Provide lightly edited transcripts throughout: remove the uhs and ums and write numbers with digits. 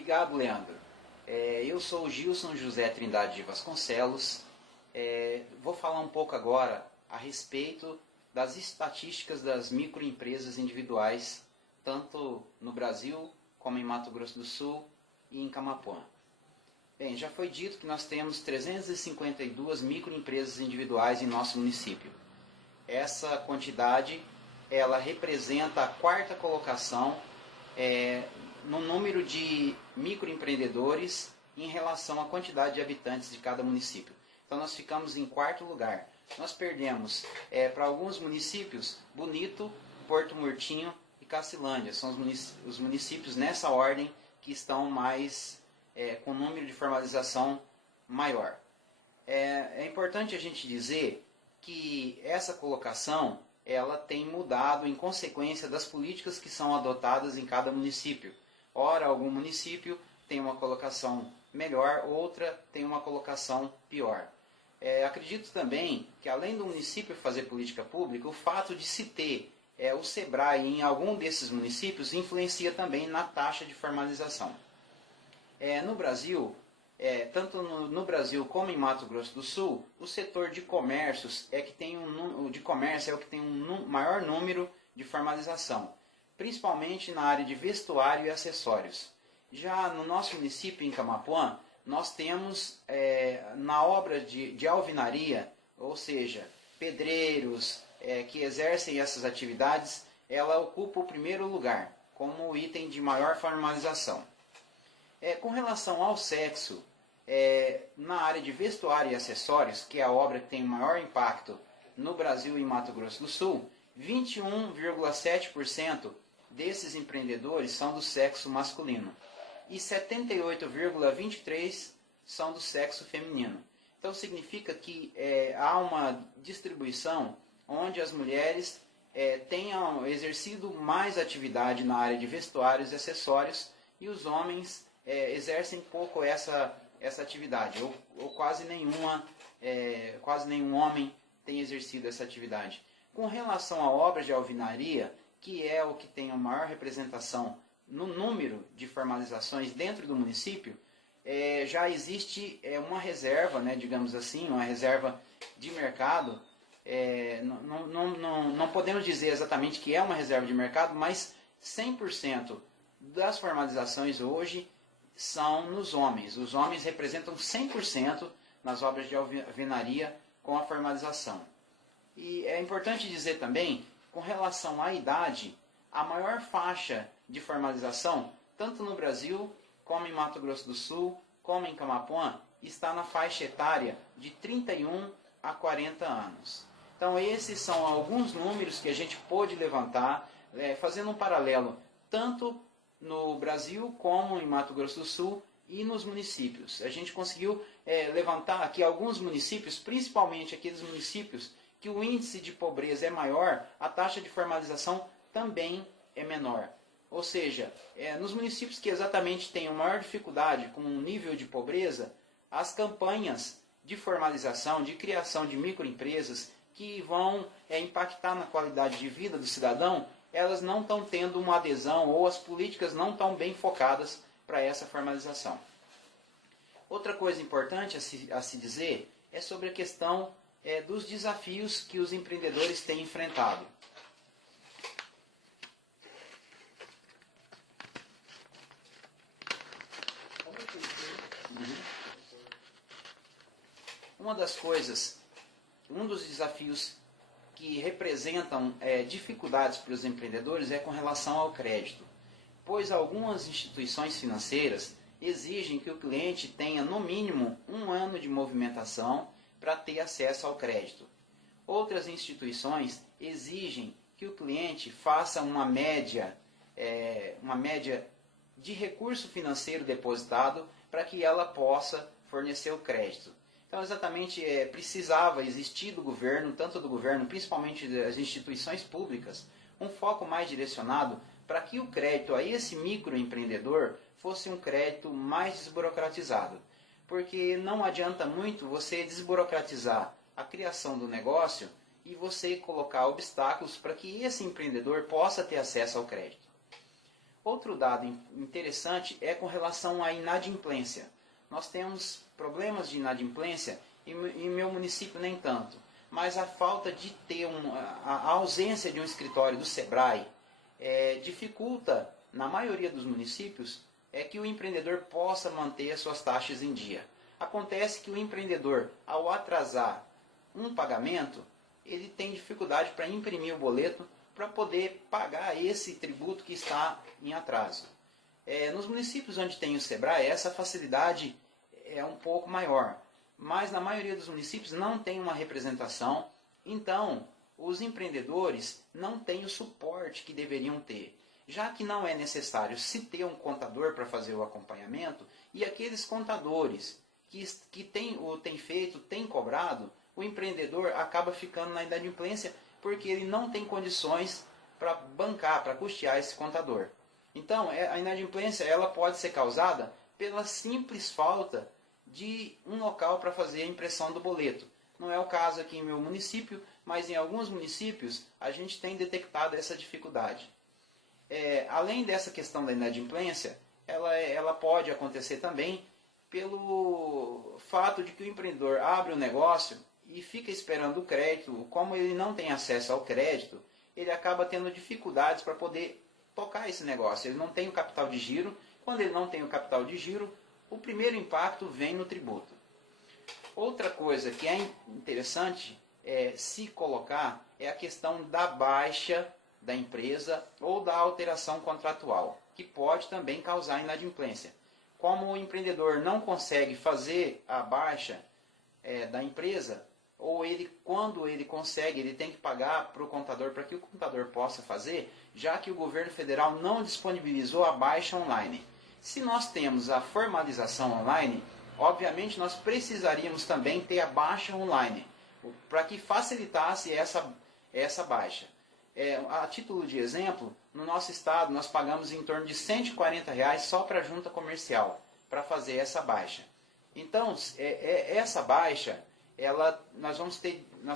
Obrigado, Leandro. Eu sou o Gilson José Trindade de Vasconcelos. Vou falar um pouco agora a respeito das estatísticas das microempresas individuais, tanto no Brasil como em Mato Grosso do Sul e em Camapuã. Bem, já foi dito que nós temos 352 microempresas individuais em nosso município. Essa quantidade, ela representa a quarta colocação no número de microempreendedores em relação à quantidade de habitantes de cada município. Então nós ficamos em quarto lugar. Nós perdemos para alguns municípios, Bonito, Porto Murtinho e Cacilândia. São os municípios nessa ordem que estão mais com número de formalização maior. É importante a gente dizer que essa colocação ela tem mudado em consequência das políticas que são adotadas em cada município. Ora, algum município tem uma colocação melhor, outra tem uma colocação pior. Acredito também que, além do município fazer política pública, o fato de se ter o SEBRAE em algum desses municípios influencia também na taxa de formalização. No Brasil, tanto no Brasil como em Mato Grosso do Sul, o setor de comércios é o que tem um maior número de formalização, principalmente na área de vestuário e acessórios. Já no nosso município, em Camapuã, nós temos na obra de alvenaria, ou seja, pedreiros que exercem essas atividades, ela ocupa o primeiro lugar, como item de maior formalização. Com relação ao sexo, na área de vestuário e acessórios, que é a obra que tem o maior impacto no Brasil e Mato Grosso do Sul, 21,7% desses empreendedores são do sexo masculino e 78,23% são do sexo feminino. Então significa que há uma distribuição onde as mulheres tenham exercido mais atividade na área de vestuários e acessórios e os homens exercem pouco essa atividade, ou quase nenhum homem tem exercido essa atividade. Com relação à obra de alvenaria, que é o que tem a maior representação no número de formalizações dentro do município, já existe uma reserva, né, digamos assim, uma reserva de mercado. Não podemos dizer exatamente que é uma reserva de mercado, mas 100% das formalizações hoje são nos homens. Os homens representam 100% nas obras de alvenaria com a formalização. E é importante dizer também, com relação à idade, a maior faixa de formalização, tanto no Brasil, como em Mato Grosso do Sul, como em Camapuã, está na faixa etária de 31 a 40 anos. Então esses são alguns números que a gente pôde levantar, fazendo um paralelo tanto no Brasil como em Mato Grosso do Sul e nos municípios. A gente conseguiu levantar aqui alguns municípios, principalmente aqueles municípios que o índice de pobreza é maior, a taxa de formalização também é menor. Ou seja, nos municípios que exatamente têm maior dificuldade com o nível de pobreza, as campanhas de formalização, de criação de microempresas que vão impactar na qualidade de vida do cidadão, elas não estão tendo uma adesão ou as políticas não estão bem focadas para essa formalização. Outra coisa importante a se dizer é sobre a questão dos desafios que os empreendedores têm enfrentado. Um dos desafios que representam dificuldades para os empreendedores é com relação ao crédito, pois algumas instituições financeiras exigem que o cliente tenha no mínimo 1 ano de movimentação para ter acesso ao crédito. Outras instituições exigem que o cliente faça uma média de recurso financeiro depositado para que ela possa fornecer o crédito. Então, exatamente, precisava existir do governo, tanto do governo, principalmente das instituições públicas, um foco mais direcionado para que o crédito a esse microempreendedor fosse um crédito mais desburocratizado. Porque não adianta muito você desburocratizar a criação do negócio e você colocar obstáculos para que esse empreendedor possa ter acesso ao crédito. Outro dado interessante é com relação à inadimplência. Nós temos problemas de inadimplência e em meu município nem tanto, mas a falta de ter a ausência de um escritório do SEBRAE dificulta, na maioria dos municípios, que o empreendedor possa manter as suas taxas em dia. Acontece que o empreendedor, ao atrasar um pagamento, ele tem dificuldade para imprimir o boleto para poder pagar esse tributo que está em atraso. Nos municípios onde tem o SEBRAE, essa facilidade é um pouco maior, mas na maioria dos municípios não tem uma representação, então os empreendedores não têm o suporte que deveriam ter, já que não é necessário se ter um contador para fazer o acompanhamento, e aqueles contadores que têm feito, têm cobrado, o empreendedor acaba ficando na inadimplência porque ele não tem condições para bancar, para custear esse contador. Então, a inadimplência ela pode ser causada pela simples falta de um local para fazer a impressão do boleto. Não é o caso aqui em meu município, mas em alguns municípios a gente tem detectado essa dificuldade. Além dessa questão da inadimplência, ela pode acontecer também pelo fato de que o empreendedor abre o negócio e fica esperando o crédito. Como ele não tem acesso ao crédito, ele acaba tendo dificuldades para poder tocar esse negócio. Ele não tem o capital de giro. Quando ele não tem o capital de giro, o primeiro impacto vem no tributo. Outra coisa que é interessante se colocar é a questão da baixa da empresa ou da alteração contratual, que pode também causar inadimplência. Como o empreendedor não consegue fazer a baixa da empresa, ou quando ele consegue, ele tem que pagar para o contador para que o contador possa fazer, já que o governo federal não disponibilizou a baixa online. Se nós temos a formalização online, obviamente nós precisaríamos também ter a baixa online, para que facilitasse essa baixa. A título de exemplo, no nosso estado nós pagamos em torno de R$140 só para a junta comercial, para fazer essa baixa. Então, essa baixa, nós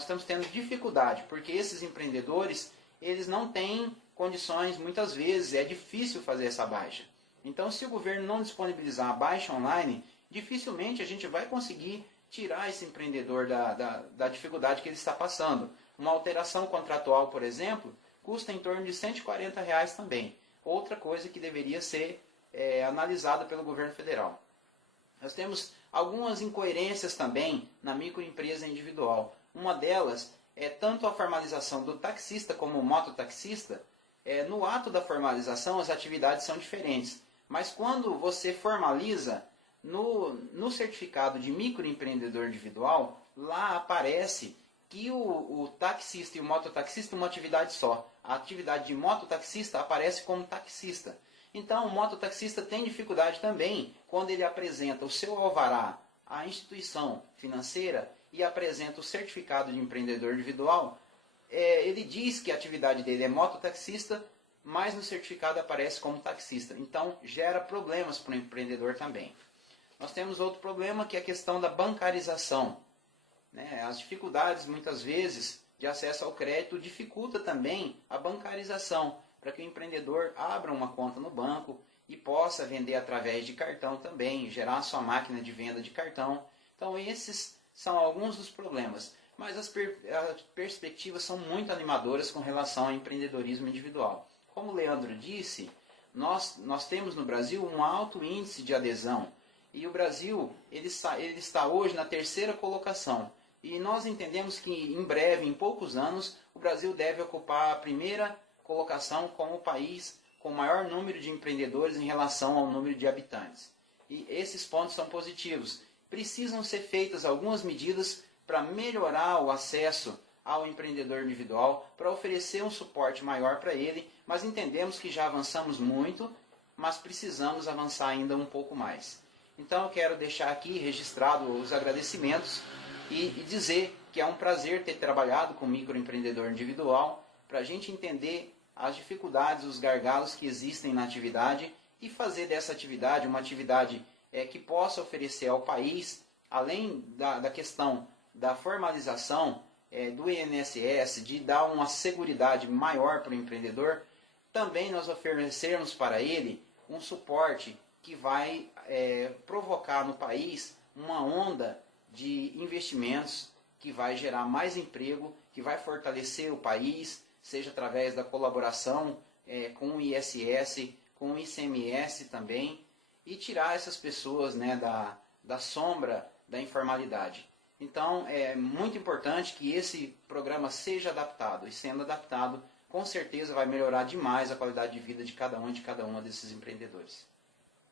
estamos tendo dificuldade, porque esses empreendedores, eles não têm condições, muitas vezes, é difícil fazer essa baixa. Então, se o governo não disponibilizar a baixa online, dificilmente a gente vai conseguir tirar esse empreendedor da dificuldade que ele está passando. Uma alteração contratual, por exemplo, custa em torno de R$140 também. Outra coisa que deveria ser analisada pelo governo federal. Nós temos algumas incoerências também na microempresa individual. Uma delas é tanto a formalização do taxista como o mototaxista. No ato da formalização as atividades são diferentes, mas quando você formaliza no certificado de microempreendedor individual, lá aparece que o taxista e o mototaxista é uma atividade só. A atividade de mototaxista aparece como taxista. Então, o mototaxista tem dificuldade também quando ele apresenta o seu alvará à instituição financeira e apresenta o certificado de empreendedor individual. Ele diz que a atividade dele é mototaxista, mas no certificado aparece como taxista. Então, gera problemas para o empreendedor também. Nós temos outro problema que é a questão da bancarização. As dificuldades, muitas vezes, de acesso ao crédito dificulta também a bancarização, para que o empreendedor abra uma conta no banco e possa vender através de cartão também, gerar sua máquina de venda de cartão. Então, esses são alguns dos problemas. Mas as perspectivas são muito animadoras com relação ao empreendedorismo individual. Como o Leandro disse, nós temos no Brasil um alto índice de adesão. E o Brasil ele está hoje na 3ª colocação. E nós entendemos que em breve, em poucos anos, o Brasil deve ocupar a 1ª colocação como o país com o maior número de empreendedores em relação ao número de habitantes. E esses pontos são positivos. Precisam ser feitas algumas medidas para melhorar o acesso ao empreendedor individual, para oferecer um suporte maior para ele, mas entendemos que já avançamos muito, mas precisamos avançar ainda um pouco mais. Então eu quero deixar aqui registrado os agradecimentos e dizer que é um prazer ter trabalhado com microempreendedor individual, para a gente entender as dificuldades, os gargalos que existem na atividade e fazer dessa atividade uma atividade que possa oferecer ao país, além da questão da formalização do INSS, de dar uma seguridade maior para o empreendedor, também nós oferecermos para ele um suporte que vai provocar no país uma onda de investimentos que vai gerar mais emprego, que vai fortalecer o país, seja através da colaboração com o ISS, com o ICMS também, e tirar essas pessoas, né, da sombra da informalidade. Então, é muito importante que esse programa seja adaptado, e sendo adaptado, com certeza vai melhorar demais a qualidade de vida de cada um e de cada uma desses empreendedores.